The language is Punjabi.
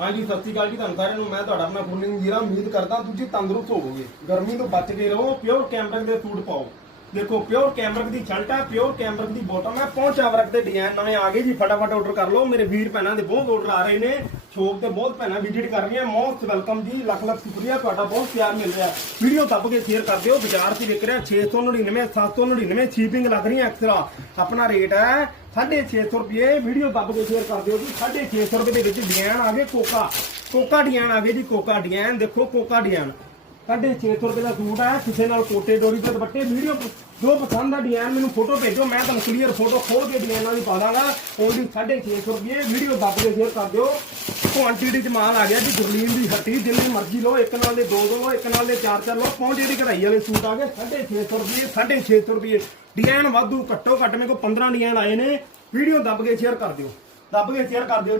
ਹਾਂਜੀ, ਸਤਿ ਸ਼੍ਰੀ ਅਕਾਲ ਜੀ ਤੁਹਾਨੂੰ ਸਾਰਿਆਂ ਨੂੰ। ਮੈਂ ਤੁਹਾਡਾ ਆਪਣਾ ਪੁਰਨਿੰਗ ਜੀਰਾ ਉਮੀਦ ਕਰਦਾ ਤੁਸੀਂ ਤੰਦਰੁਸਤ ਹੋਵੋਗੇ। ਗਰਮੀ ਤੋਂ ਬਚ ਕੇ ਰਹੋ ਪਿਓਰ ਕੈਮਰਕ ਦੇ ਸੂਟ ਪਾਓ। ਦੇਖੋ ਪਿਓਰ ਕੈਮਰਕ ਦੀ ਸ਼ਰਟ ਹੈ ਪਿਓਰ ਕੈਮਰਕ ਦੀ ਬੋਟਮ ਹੈ ਪਹੁੰਚਾ ਦੇ ਡਿਜ਼ਾਈਨ ਨਵੇਂ ਆ ਗਏ ਜੀ, ਫਟਾਫਟ ਆਰਡਰ ਕਰ ਲਓ। ਮੇਰੇ ਵੀਰ ਭੈਣਾਂ ਦੇ ਬਹੁਤ ਆਰਡਰ ਆ ਰਹੇ ਨੇ। ਸ਼ੋਪ ਤੇ ਬਹੁਤ ਭੈਣਾਂ ਵਿਜ਼ਿਟ ਕਰ ਰਹੀਆਂ। ਮੋਸਟ ਵੈਲਕਮ ਜੀ। ਲੱਖ ਲੱਖ ਸ਼ੁਕਰੀਆ। ਤੁਹਾਡਾ ਬਹੁਤ ਪਿਆਰ ਮਿਲ ਰਿਹਾ। ਵੀਡੀਓ ਦੱਬ ਕੇ ਸ਼ੇਅਰ ਕਰ ਦਿਓ। ਬਾਜ਼ਾਰ 'ਚ ਵਿਕ ਰਿਹਾ। 699 799 ਸ਼ਿਪਿੰਗ ਲੱਗ ਰਹੀ ਹੈ ਐਕਸਟਰਾ ਆਪਣਾ ਰੇਟ ਹੈ 650 ਰੁਪਏ। ਵੀਡੀਓ ਦੱਬ ਕੇ ਸ਼ੇਅਰ ਕਰ ਦਿਓ ਜੀ। 650 ਰੁਪਏ ਦੇ ਵਿੱਚ ਡਿਜ਼ਾਈਨ ਆ ਗਏ ਕੋਕਾ। ਕੋਕਾ ਡਿਜ਼ਾਈਨ ਆ ਗਏ ਜੀ। ਕੋਕਾ ਡਿਜ਼ਾਈਨ ਦੇਖੋ ਕੋਕਾ ਡਿਜ਼ਾਈਨ ਸਾਢੇ 600 ਰੁਪਏ ਦਾ ਸੂਟ ਹੈ। ਕਿਸੇ ਨਾਲ ਕੋਟੇ ਡੋਰੀ ਤੇ ਦੁਪੱਟੇ। ਵੀਡੀਓ ਜੋ ਪਸੰਦ ਆ ਡਿਜ਼ਾਈਨ ਮੈਨੂੰ ਫੋਟੋ ਭੇਜੋ। ਮੈਂ ਤੁਹਾਨੂੰ ਕਲੀਅਰ ਫੋਟੋ ਖੋਲ ਕੇ ਡਿਜ਼ਾਈਨਾਂ ਦੀ ਪਾ ਦਾਂਗਾ। ਓਨਲੀ 650 ਰੁਪਏ। ਵੀਡੀਓ ਦੱਬ ਕੇ ਸ਼ੇਅਰ ਕਰ ਦਿਓ। ਕੁਆਂਟੀਟੀ ਚ ਮਾਲ ਆ ਗਿਆ ਜੀ ਗੁਰਲੀਨ ਦੀ ਹੱਟੀ, ਜਿੰਨੇ ਮਰਜ਼ੀ ਲਓ, ਇੱਕ ਨਾਲ ਦੇ ਦੋ ਦੋ ਲਓ, ਇੱਕ ਨਾਲ ਦੇ ਚਾਰ ਚਾਰ ਲਓ ਪਹੁੰਚੇ ਦੀ ਕਢਾਈ ਵਾਲੇ ਸੂਟ ਆ ਗਏ 650 ਰੁਪਏ 650 ਰੁਪਏ। ਡਿਜ਼ਾਈਨ ਵਾਧੂ, ਘੱਟੋ ਘੱਟ ਮੇਰੇ ਕੋਲ 15 ਡਿਜ਼ਾਈਨ ਆਏ ਨੇ। ਵੀਡੀਓ ਦੱਬ ਕੇ ਸ਼ੇਅਰ ਕਰ ਦਿਓ, ਦੱਬ ਕੇ ਸ਼ੇਅਰ ਕਰ ਦਿਓ ਜੀ।